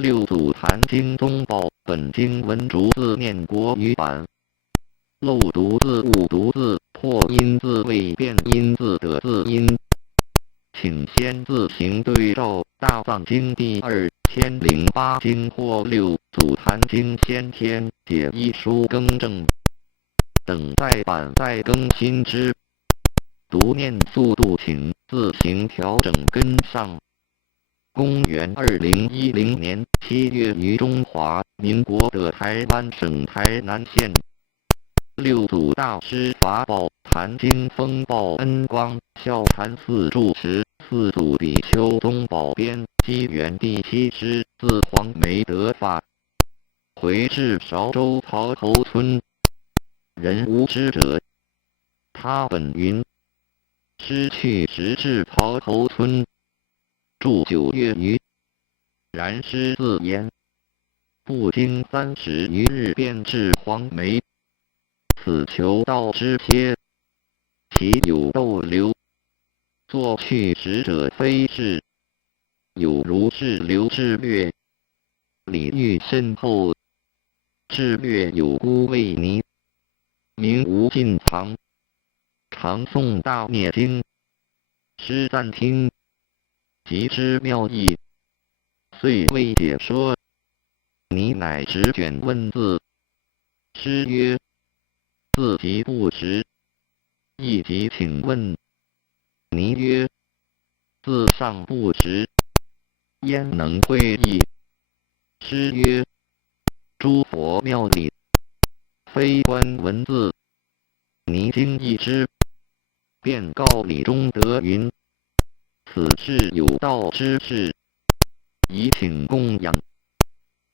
六祖坛经宗宝本经文逐字念国语版。漏读字误读字破音字未变音字的字音，请先自行对照大藏经第2008经或六祖坛经先天解一书更正，等再版再更新之。读念速度请自行调整跟上。公元2010年7月于中华民国的台湾省台南县，六祖大师法宝坛经风报恩光孝禅寺住持四祖比丘宗宝编机缘第7师自黄梅得法，回至韶州曹头村，人无知者。他本云：师去时至曹头村，住9月余。然师自言，不经30余日便至黄梅。此求道之切，其有逗留。作去时者非是，有如是流志略。礼遇甚厚，志略有孤为泥，名无尽藏。常诵大念经，师暂听，即知妙义，遂未解说。泥乃执卷问字。师曰：字即不识，亦即请问。泥曰：字尚不识，焉能会意？师曰：诸佛妙理，非观文字。泥经一知，便告理中得云：此事有道之事，宜请供养。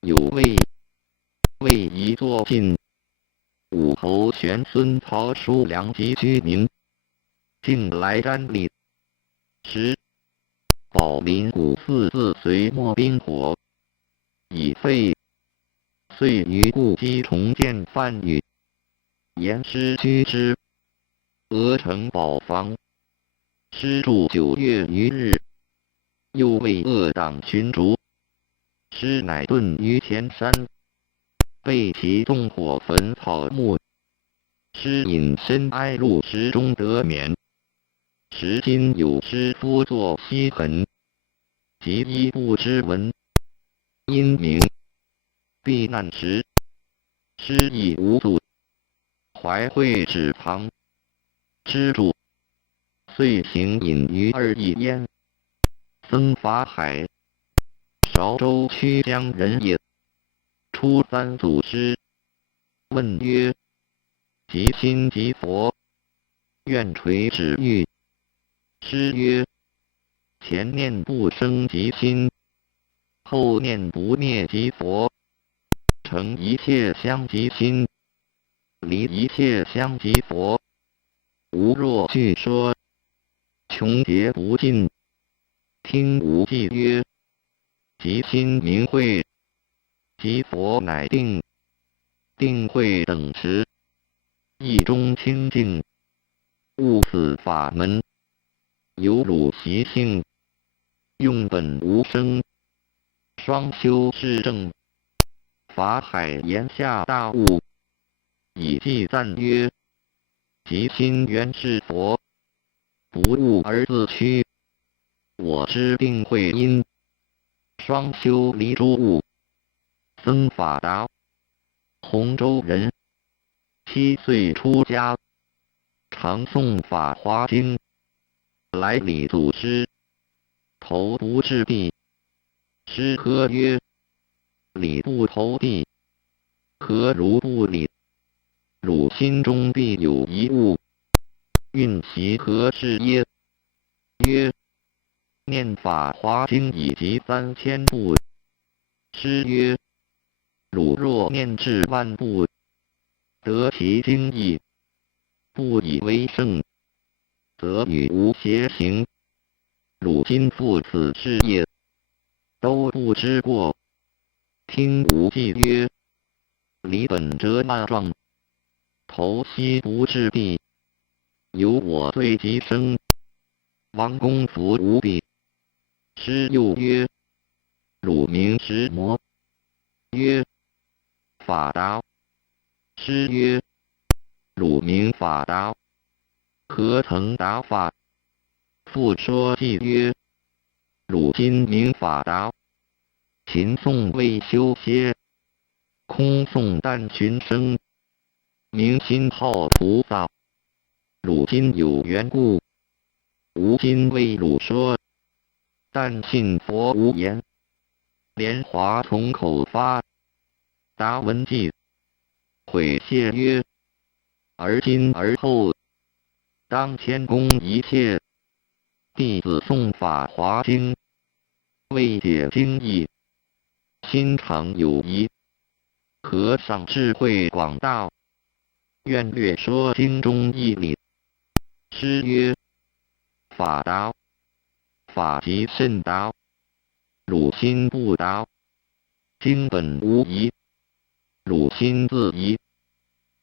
有谓宜作尽。武侯玄孙曹叔良及居民，竟来瞻礼。时宝林谷寺自隋末兵火已废，遂于故基重建梵语，言师居之。俄城宝房，师住9月余日，又为恶党寻逐，师乃遁于前山，被其纵火焚草木。师隐身哀入石中得免。时今有师夫作西痕，及一不知闻。因名避难时，师亦无阻，怀会止旁，知主，遂行隐于2邑焉。僧法海，韶州曲江人也。初三祖师，问曰：即心即佛，愿垂指欲。师曰：前念不生即心，后念不灭即佛。成一切相即心，离一切相即佛。吾若据说，穷劫不尽。听吾记曰：即心明慧，即佛乃定，定慧等持，意中清净。悟此法门，有汝习性，用本无生，双修是正。法海言下大悟，以记赞曰：即心原是佛，不悟而自屈。我知定慧因，双修离诸物。僧法达，洪州人，7岁出家，常诵法华经，来礼祖师，头不至地。师呵曰：礼不投地，何如不礼？汝心中必有一物，运其何事耶？曰：念法华经已集3000部。师曰：汝若念至万部，得其经义，不以为胜，则与无邪行。汝今复此事业，都不知过。听吾记曰：离本折慢状，头西不至地，有我罪即生。王公服无比。师又曰：汝名石磨。曰：法达。师曰：汝名法达，何曾达法？复说偈曰：汝今名法达，秦宋未修歇，空诵但寻声，明心号菩萨。汝今有缘故，吾今为汝说，但信佛无言，莲华从口发。达闻偈，悔谢曰：而今而后，当谦恭一切。弟子诵法华经，未解经义，心常有疑。和尚智慧广大，愿略说经中义理。师曰：法达，法即甚达，汝心不达，经本无疑。汝心自疑，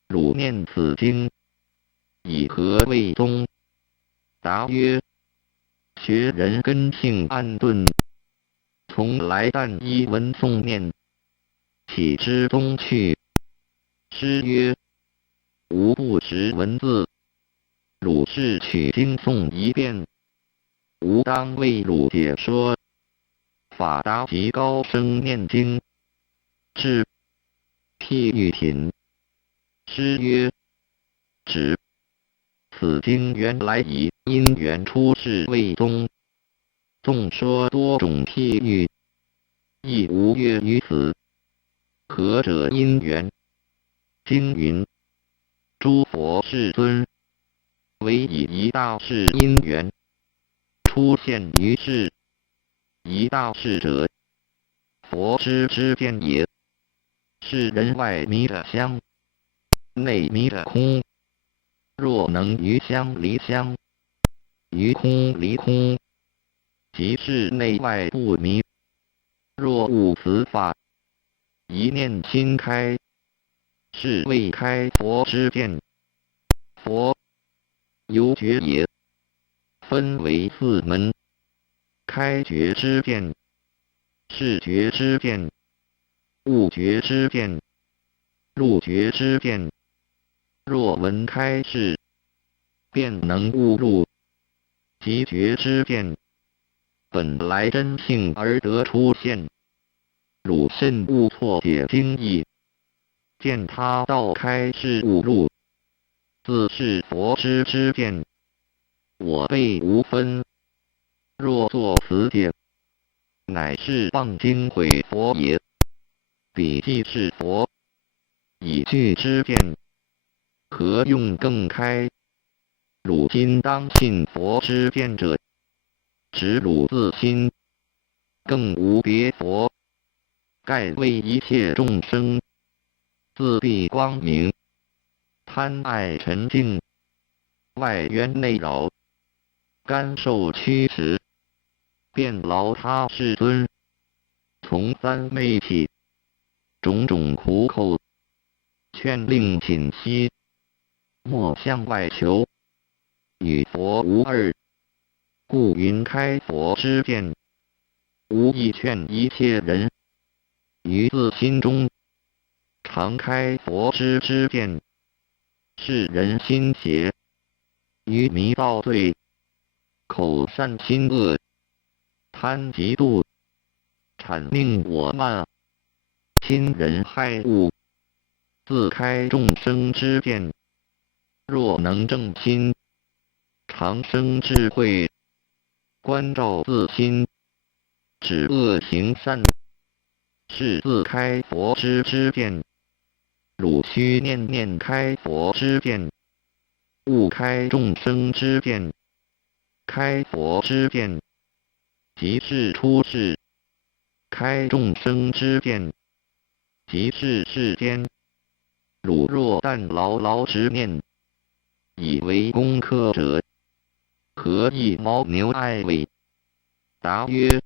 汝念此经，以何为宗？答曰：学人根性暗钝，从来但依闻诵念，岂知宗趣？师曰：吾不识文字，汝是取经诵一遍，吾当为汝解说。法达即高声念经，至譬喻品。师曰：止。此经原来以因缘出世为宗，纵说多种譬喻，亦无越于此。何者因缘？经云：诸佛世尊，唯以一大事因缘出现于世。一大事者，佛知之见也。是人外迷着相，内迷着空。若能于相离相，于空离空，即是内外不迷。若悟此法，一念心开，是谓开佛之见。佛有觉也，分为四门。开觉之见，视觉之见，悟觉之见，入觉之见。若闻开示，便能悟入。即觉之见，本来真性而得出现。汝甚勿错解经义，见他道开示悟入，自是佛之见。我辈无分。若作此解，乃是谤经毁佛也。彼既是佛，以具之见，何用更开？汝今当信佛之见者，执汝自心，更无别佛，盖为一切众生自闭光明，贪爱沉静，外缘内扰，甘受驱使，便劳他世尊，从三昧起，种种苦口，劝令寝息，莫向外求，与佛无二。故云开佛之见，无意劝一切人，于自心中常开佛之见。是人心邪，愚迷造罪，口善心恶，贪嫉妒，谄佞我慢，亲人害物，自开众生之见。若能正心，常生智慧，观照自心，止恶行善，是自开佛之见。汝须念念开佛之见，勿开众生之见。开佛之见，即是出世；开众生之见，即是世间。汝若但牢牢执念，以为功课者，何以牦牛爱尾？答曰：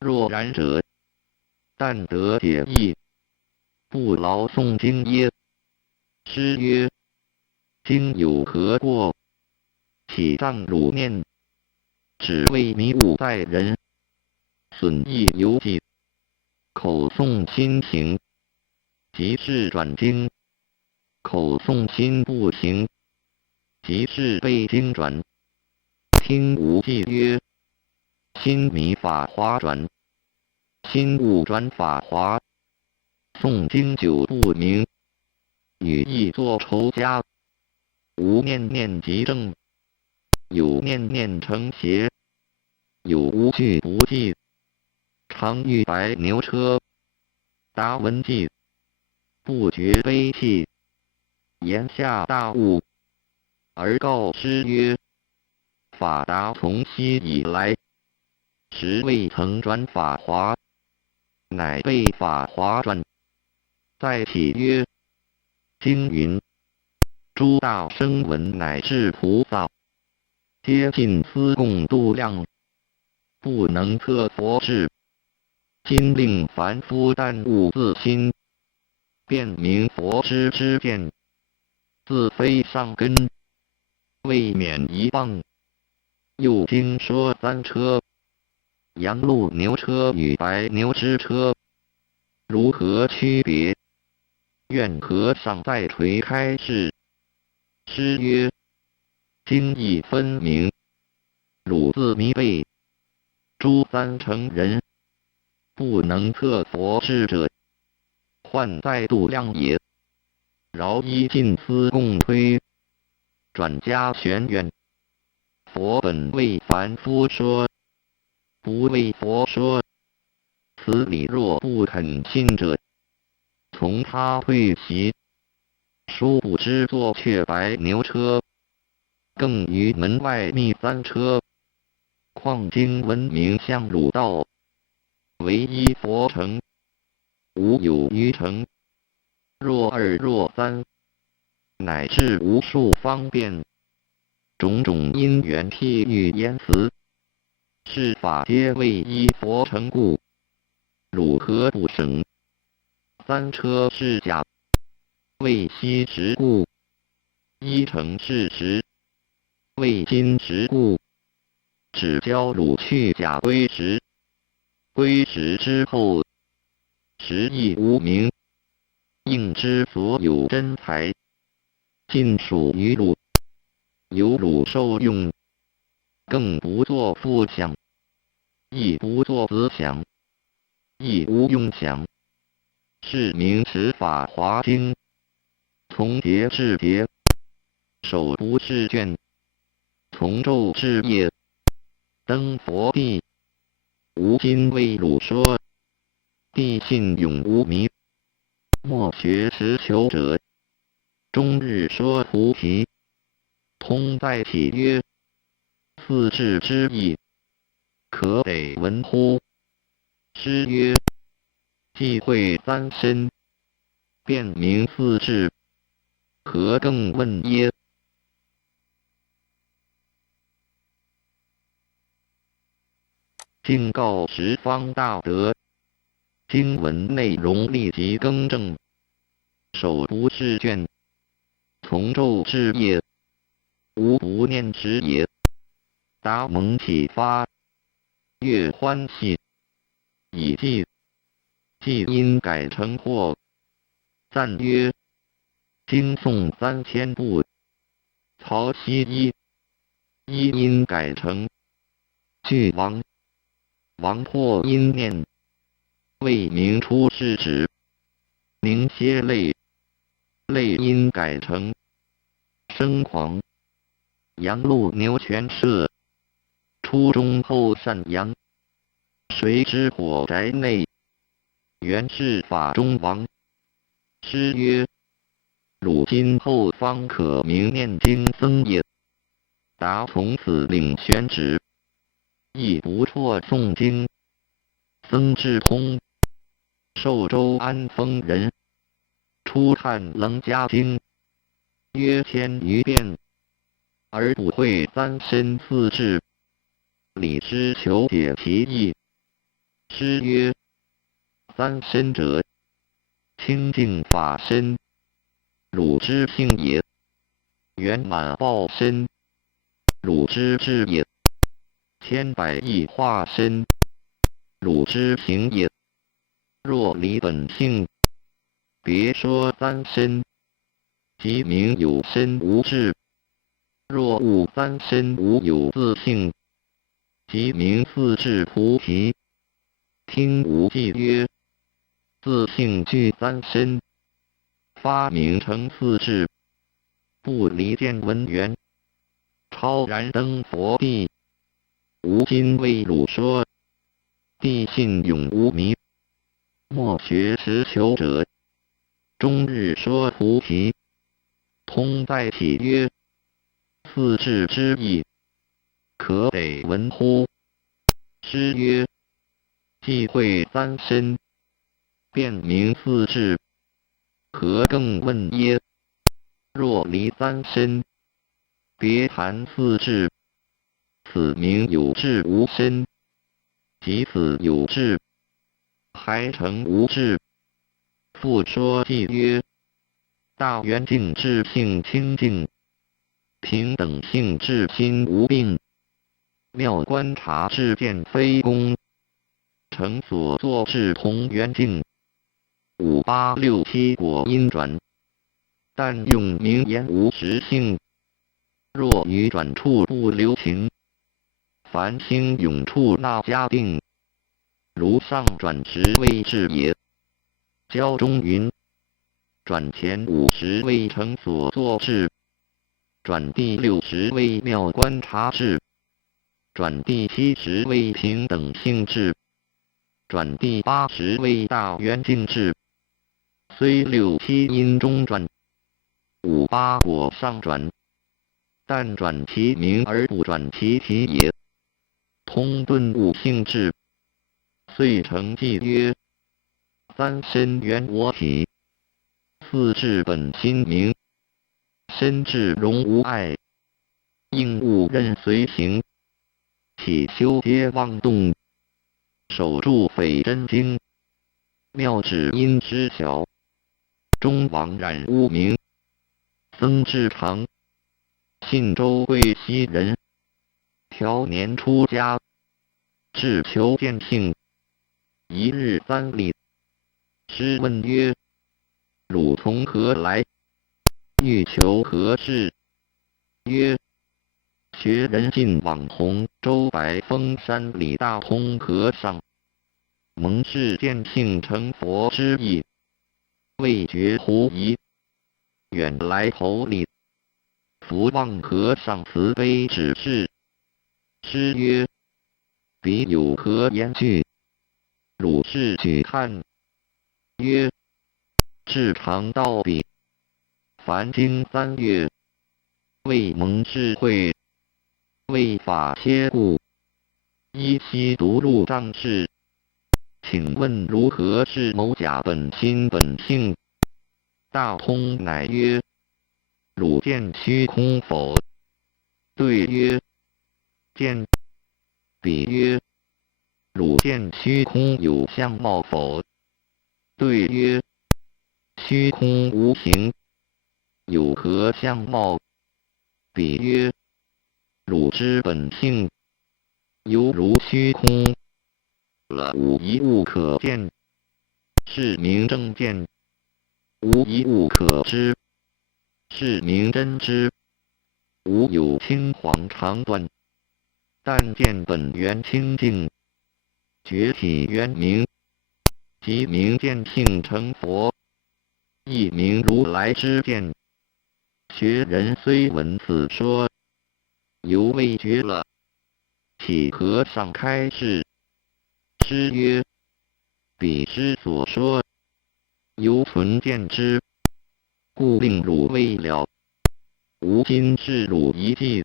若然者，但得解义，不劳诵经耶？师曰：经有何过？岂障汝念？只为迷悟在人，损益犹己。口诵心行，即是转经；口诵心不行，即是背经转。听无忌曰：心迷法华转，心悟转法华。诵经久不明，语意作仇家。无念念即正，有念念成邪。有无惧不记，常遇白牛车。达文记，不觉悲泣，言下大悟，而告师曰：法达从昔以来，实未曾转法华，乃背法华传。再启曰：经云，诸大声闻乃至菩萨，皆尽思共度量，不能测佛智。今令凡夫但悟自心，便明佛之见，自非上根，未免一谤。又经说三车，羊鹿牛车与白牛之车，如何区别？愿和尚再垂开示。师曰：经义分明，汝自迷背。诸三乘人，不能测佛智者，患在度量也。饶依尽思共推，转加玄远。佛本为凡夫说，不为佛说。此理若不肯信者，从他退席。殊不知坐却白牛车，更于门外觅三车。况经闻名向汝道，唯一佛乘，无有余乘。若二若三，乃至无数方便，种种因缘譬喻言辞，是法皆为一佛乘故。汝何不省？三车是假，为昔时故；一乘是实，为今时故。只教汝去假归实，归实之后，实亦无名，应知所有真财，尽属于汝，由汝受用，更不作复想，亦不作思想，亦无用想。是名持法华经，从节至节，手不释卷，从昼至夜，登佛地。吾今为汝说，地信永无迷。莫学实求者，终日说菩提。通再启曰：四智之意，可得闻乎？师曰：既会三身，便明四智，何更问耶？敬告十方大德，经文内容立即更正。手不释卷，从昼至夜，无不念时也。达蒙启发，越欢喜，以记。既因改成或，赞曰：经诵3000部，曹溪一因改成俱亡。王破因念，未明出世止，凝歇泪，泪因改成生狂。羊鹿牛犬舍，初中后善阳，谁知火宅内，原是法中王。师曰：汝今后方可明念经僧也。达从此领宣旨，亦不辍诵经。僧智通，寿州安丰人，初探楞伽经，约1000余遍，而不会三身四智。李师求解其意。师曰：三身者，清净法身，汝之性也；圆满报身，汝之智也；千百亿化身，汝之行也；若离本性，别说三身，即名有身无智；若悟三身无有自性，即名四智菩提。听无记曰：自性具三身，发明成四智，不离见闻缘，超然登佛地。吾今为汝说，地信永无迷。莫学实求者，终日说菩提。通在体曰：四智之意，可得闻乎？师曰：既会三身，便明四智，何更问耶？若离三身，别谈四智，此名有智无身。即此有智，还成无智。复说偈曰：大圆净智性清净，平等性智心无病，妙观察智见非功，成所作智同圆净。五八六七果因转，但用名言无实性。若于转处不留情，凡心永处那家定。如上转时谓智也。教中云：转前50未成所作智，转第60为妙观察智，转第70为平等性智，转第80为大圆净智。虽6、7因中转，5、8果上转，但转其名而不转其体也。通顿悟性智，遂成偈曰：三身原我体，四智本心明。身智容无碍，应物任随行。体修皆妄动，守住匪真经。妙智因知晓，终枉染污名。僧智常，信州贵溪人，调年出家，志求见性。一日3里，师问曰：汝从何来？欲求何事？曰：学人尽往洪州白峰山李大通和尚，蒙示见性成佛之意，未觉狐疑，远来投礼。福望和尚慈悲指示。师曰：彼有何言句？汝是举看。曰：至常道彼，凡经3月，未蒙智慧，为法切故，依稀独入障事。请问如何是某甲本心本性？大通乃曰：汝见虚空否？对曰：见。彼曰：汝见虚空有相貌否？对曰：虚空无形，有何相貌？彼曰：汝之本性，犹如虚空，无一物可见，是名正见；无一物可知，是名真知。无有轻狂长短，但见本源清净，觉体圆明，即名见性成佛，亦名如来之见。学人虽闻此说，犹未觉了。启和尚开示。师曰：彼师所说，犹存见之，故令汝未了。吾今示汝一计，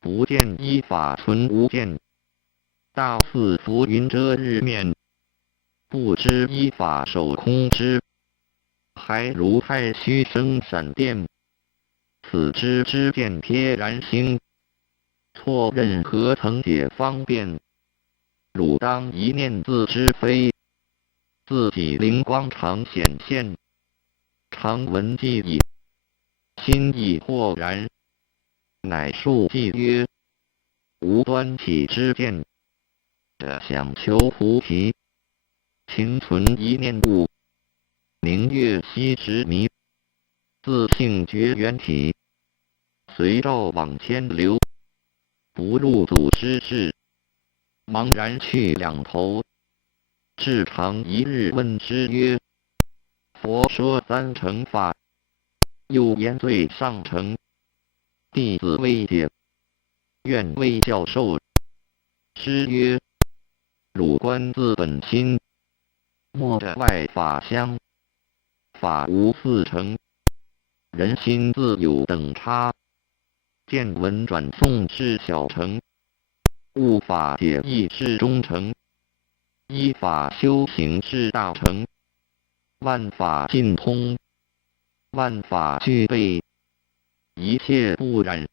不见依法存无见。大似浮云遮日面，不知依法守空之，还如太虚生闪电。此知之见贴然心，错任何曾解方便。汝当一念自知非，自己灵光常显现，常闻记忆，心意豁然，乃述偈曰：无端起之见，者想求菩提，情存一念故，明月西时迷。自性觉缘体，随照往千流。不入祖师室，茫然去两头。至长一日问师曰：佛说三乘法，又言最上乘。弟子未解，愿为教授。师曰：汝观自本心，莫着外法相。法无四乘，人心自有等差。见闻转诵是小乘，悟法解义是中乘。依法修行是大乘。万法尽通，万法具备，一切不染，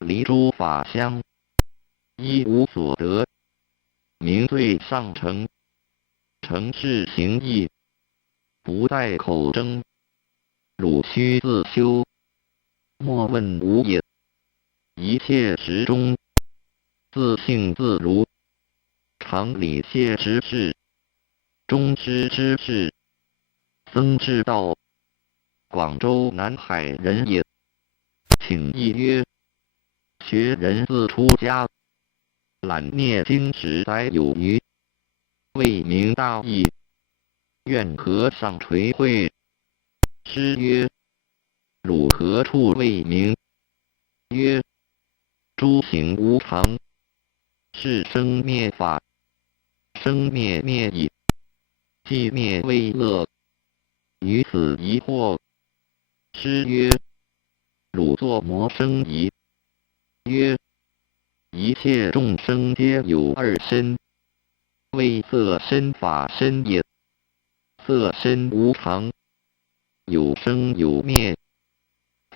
离诸法相，一无所得，名最上乘。乘是行义，不在口争。汝须自修，莫问无也。一切时中，自性自如。常理谢之事，中师之事。僧智道，广州南海人也。请意曰：学人自出家，览念经10载有余，未明大义，愿和尚垂诲。师曰：汝何处未明？曰：诸行无常，是生灭法，生灭灭已，寂灭未乐，于此疑惑。师曰：汝作魔生疑。曰：一切众生皆有二身，为色身法身也。色身无常，有生有灭；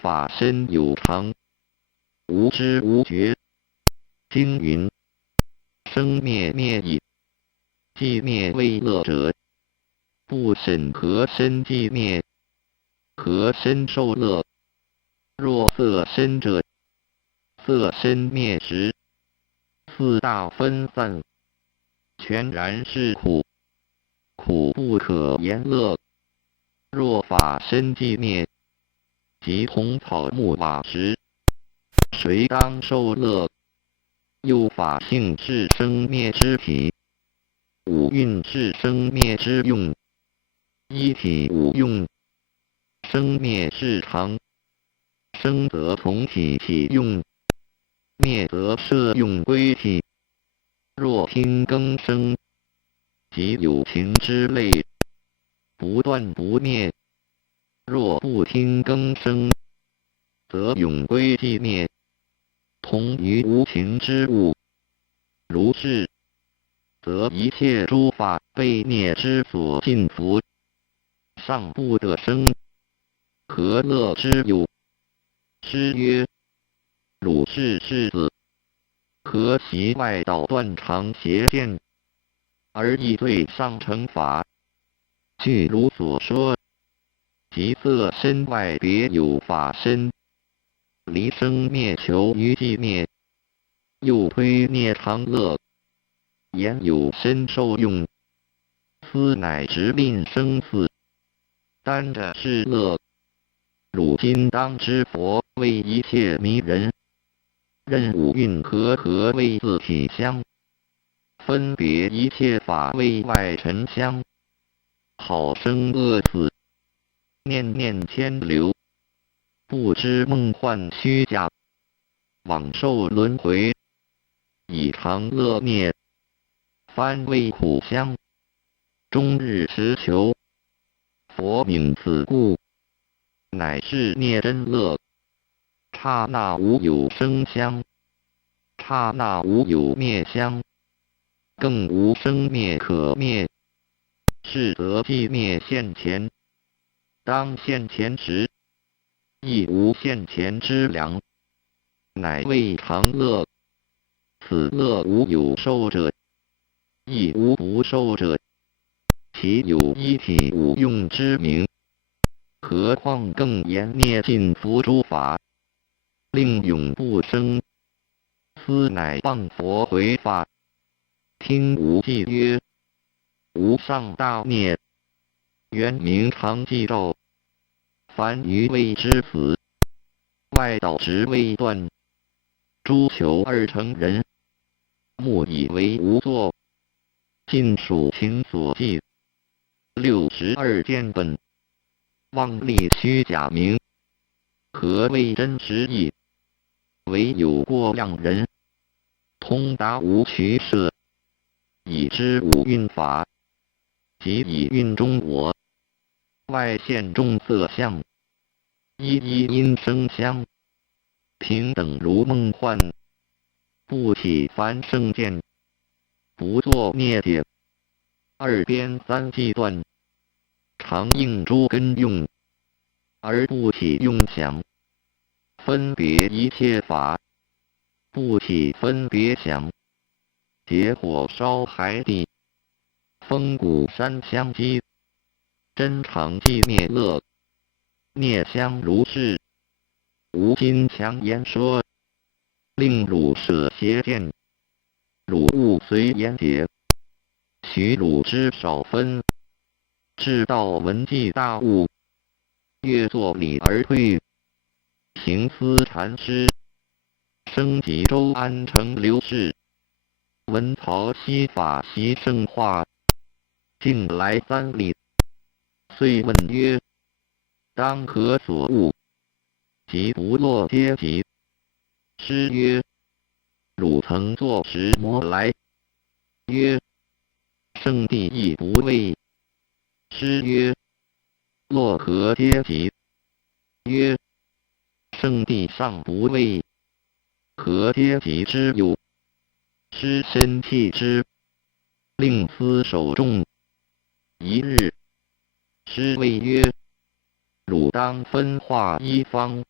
法身有常，无知无觉。经云：生灭灭已，寂灭未乐者，不审何身寂灭，何身受乐？若色身者，色身灭时，四大分散，全然是苦，苦不可言乐。若法身寂灭，即同草木瓦石，谁当受乐？又法性是生灭之体，五蕴是生灭之用，一体五用，生灭是常，生则从体起用，灭则摄用归体。若听更生，即有情之类，不断不灭；若不听更生，则永归寂灭，同于无情之物。如是，则一切诸法被灭之所尽伏，尚不得生，何乐之有？师曰：汝是世子，何其外道断常邪见，而亦对上乘法？据汝所说，即色身外别有法身，离生灭求于寂灭，又推灭常乐，言有身受用，斯乃直令生死，单着是乐。汝今当知佛为一切迷人，任五蕴和为自体相，分别一切法为外尘相，好生恶死，念念牵流，不知梦幻虚假，往受轮回，以常乐灭，番为苦相，终日持求。佛悯此故，乃是灭真乐。刹那无有生相，刹那无有灭相，更无生灭可灭。是则寂灭现前，当现前时，亦无现前之良，乃为常乐。此乐无有受者，亦无不受者，其有一体五用之名。何况更言灭尽伏诸法，令永不生，斯乃谤佛回法。听无忌曰：无上大孽，原名常寂照。凡余谓之死，外道直未断。诸求二乘人，目以为无作，尽属情所寄。62见本，妄立虚假名，何谓真实义？唯有过量人，通达无取舍，以知五蕴法，即以蕴中我，外现众色相，一一因生相，平等如梦幻，不起凡圣见，不作灭解。二边三际断，常应诸根用，而不起用想。分别一切法，不起分别想。结火烧海底，风鼓山相击，真常寂灭乐，孽相如是。无今强言说，令汝舍邪见，汝勿随言解，许汝知少分，至道闻记大悟，越作礼而退。行思禅师，升级周安城刘氏，闻曹溪法习圣化，径来3里，遂问曰：当何所悟？即不落阶级。师曰：汝曾作石磨来。曰：圣地亦不畏。师曰：落何阶级？曰：圣地尚不畏，何阶级之有？师身弃之，令思守众。一日，师谓曰：汝当分化一方，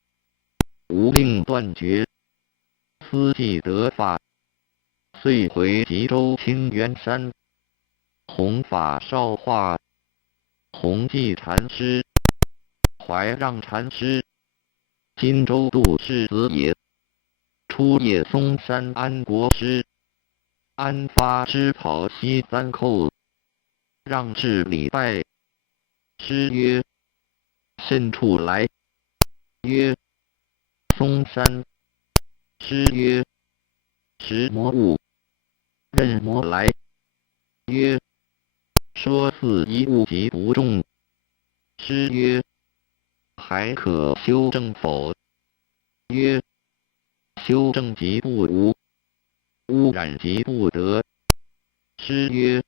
无令断绝。思既得法，遂回吉州清源山，弘法少化。弘济禅师、怀让禅师，荆州杜氏子也。出夜嵩山安国师，安发之袍西3寇，让至礼拜。师曰：甚处来？曰：嵩山。师曰：石磨物，任磨来。曰：说似一物即不中。师曰：还可修正否？曰：修正即不无，污染即不得。师曰：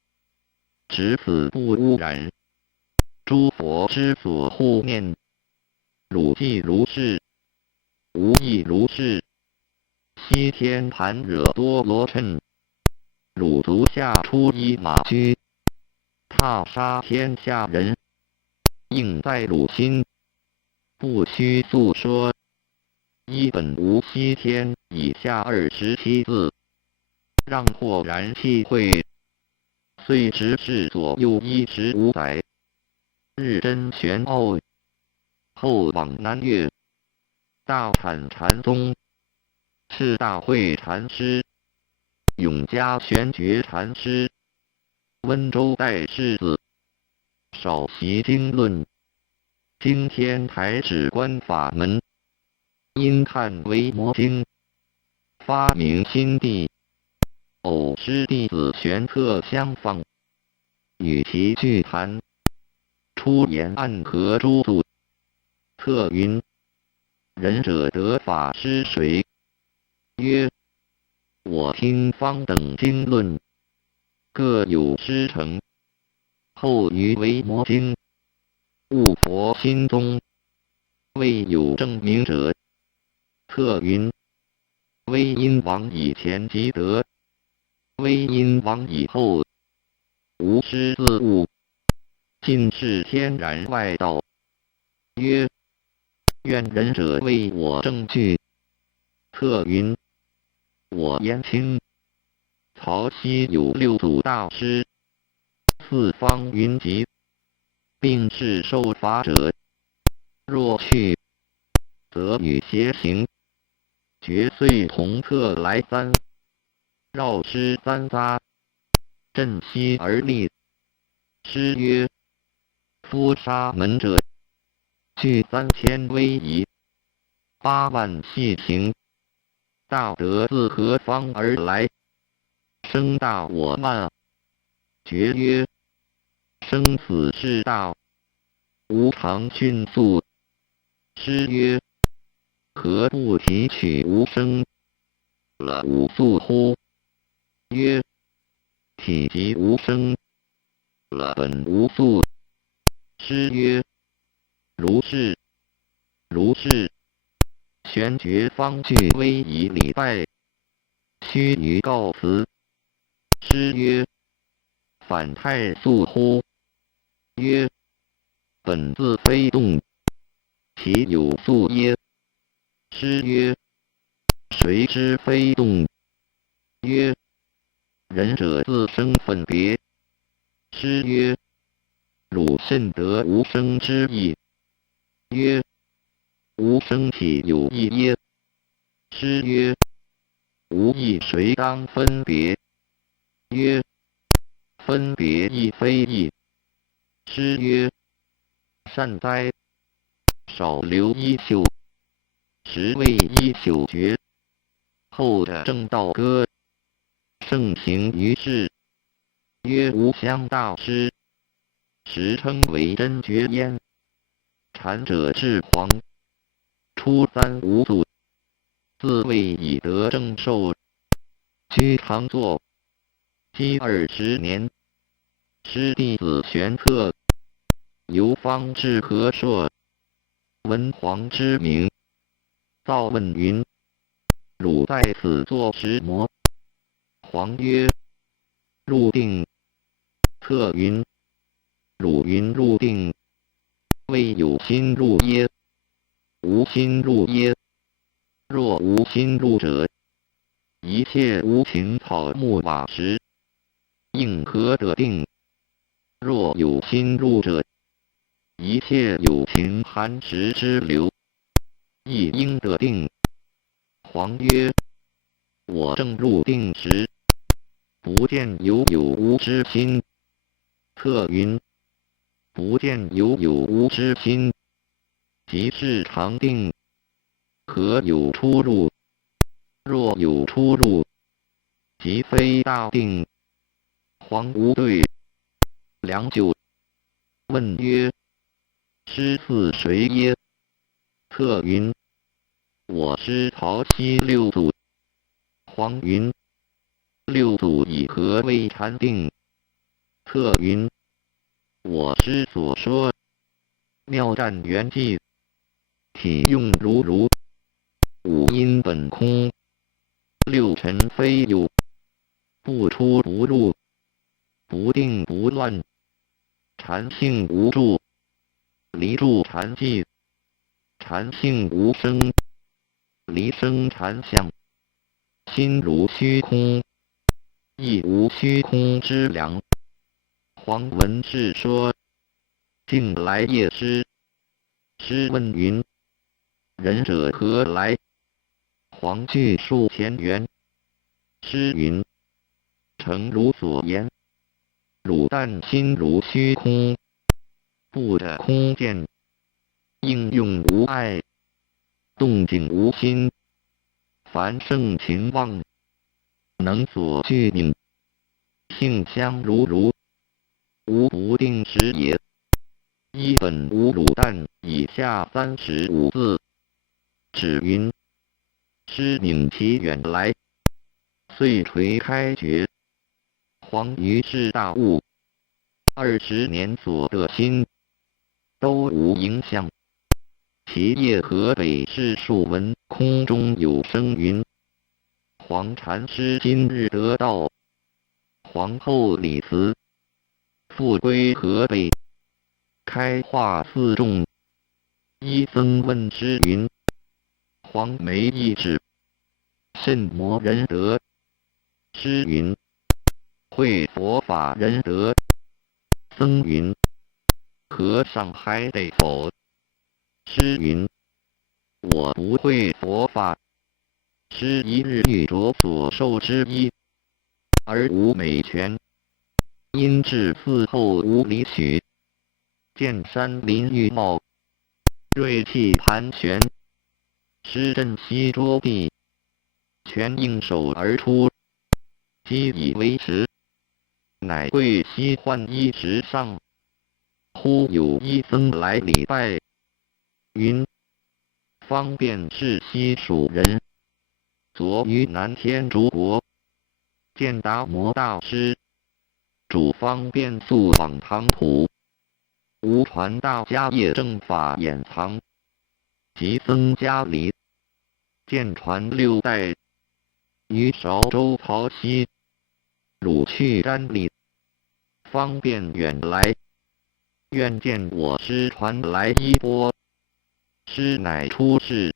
只此不污染，诸佛之所护念，汝既如是，无亦如是。西天盘惹多罗谶，汝足下出一马驹，踏杀天下人，应在汝心，不须诉说。一本无西天以下27字，让豁然体会。遂执事左右15载，日臻玄奥。后往南岳，大阐禅宗，是大慧禅师、永嘉玄觉禅师，温州代世子，少习经论，经天台止观法门，因看维摩经，发明心地，偶师弟子玄策相访，与其聚谈，出言暗合诸祖。策云：仁者得法师谁？曰：我听方等经论，各有师承。后于维摩经，悟佛心宗，未有证明者。策云：威音王以前即得，威音王以后，无师自悟，尽是天然外道。曰：愿仁者为我证据。策云：我言轻。曹溪有6祖大师，四方云集，并是受法者。若去，则与邪行。决遂同策来3，绕师3匝，振膝而立。师曰：夫沙门者，具3000威仪，8万细行，道德自何方而来？生大我慢。诀曰：生死是道，无常迅速。师曰：何不提取无生了无速乎？曰：体即无生了本无速。师曰：如是，如是。玄觉方具威仪礼拜，须臾告辞。师曰：反太速乎？曰：本自非动，其有速耶？师曰：谁知非动？曰：仁者自生分别。师曰：汝甚得无生之意？曰：无生体有意耶？师曰：无意谁当分别？曰：分别亦非意。师曰：善哉，少留衣袖，实为衣袖绝。后者正道歌，盛行于世，曰无相大师，实称为真觉焉。禅者至黄，初三无祖，自谓以得正受，居常坐，积20年。师弟子玄策，游方至和硕，闻黄之名，造问云：汝在此作什么？黄曰：入定。策云：汝云入定，未有心入耶？无心入耶？若无心入者，一切无情草木瓦石，应何得定？若有心入者，一切有情寒食之流，亦应得定。黄曰：我正入定时，不见有无之心。策云：不见有无之心，即是常定，何有出入？若有出入，即非大定。黄无对，良久，问曰：师似谁耶？策云：我师曹溪六祖。黄云：六祖以何为禅定？策云：我师所说，妙战圆寂，体用如，五阴本空，六尘非有，不出不入，不定不乱，禅性无住，离住禅寂，禅性无生，离生禅相，心如虚空，亦无虚空之量。黄闻是说，竟来谒师。师问云：仁者何来？黄具数前缘。师云：诚如所言，汝但心如虚空，不得空见，应用无碍，动静无心，凡圣情妄，能所具名，性相如，无不定时也。一本无汝但以下35字，只云：师领其远来，遂垂开觉。黄于是大悟，20年所得心，都无影响。其业河北市数闻空中有声云：黄禅师今日得道。皇后李慈，复归河北，开化寺众。一僧问师云：黄梅一指，甚魔人得？师云：会佛法人得。僧云：和尚还得否？师云：我不会佛法。师一日欲着所受之衣，而无美权，因至嗣后无理取，见山林郁茂，锐气盘旋，施震西着地，全应手而出，击以为食。乃跪西浣衣直上，忽有一僧来礼拜，云：方便是西蜀人，昨于南天竺国见达摩大师，主方便速往唐普，无传大家业正法掩藏，即僧家里见传6代，于韶州曹溪，汝去瞻礼，方便远来，愿见我师传来衣钵。师乃出世，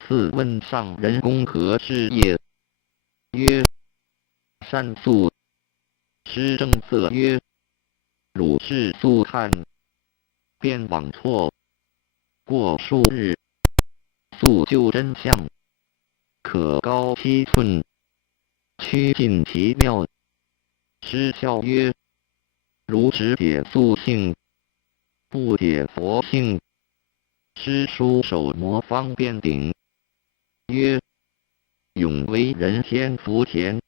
次问上人公何事业？曰：善宿。师正色曰：汝是速汉，便往错。过数日，速就真相，可高7寸，趋近其妙。师笑曰：如只解素性，不解佛性。师书手摩方便顶，曰：永为人天福田。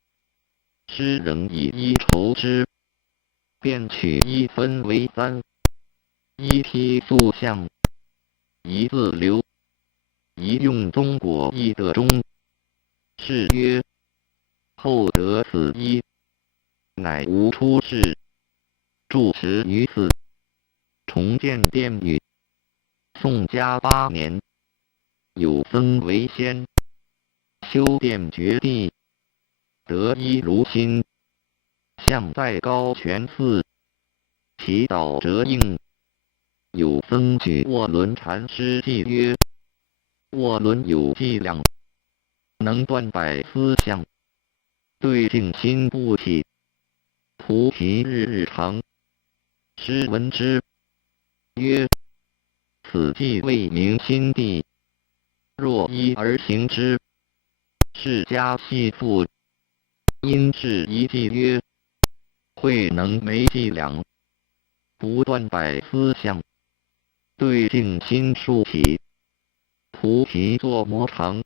师仍以一筹之，便取一分为3，一批素相，一自留，一用宗果义得中。是曰：后得此一，乃无出世，住持于此，重建殿宇。宋嘉8年，有僧为先，修殿绝地，得一如心，像在高泉寺，祈祷折应。有僧举卧轮禅师记曰：卧轮有伎俩，能断百思想，对境心不起，菩提日日长。师闻之，曰：此即为明心地，若依而行之，是家系父。因是一计曰：慧能没伎俩，不断百思想，对境心数起，菩提作魔常。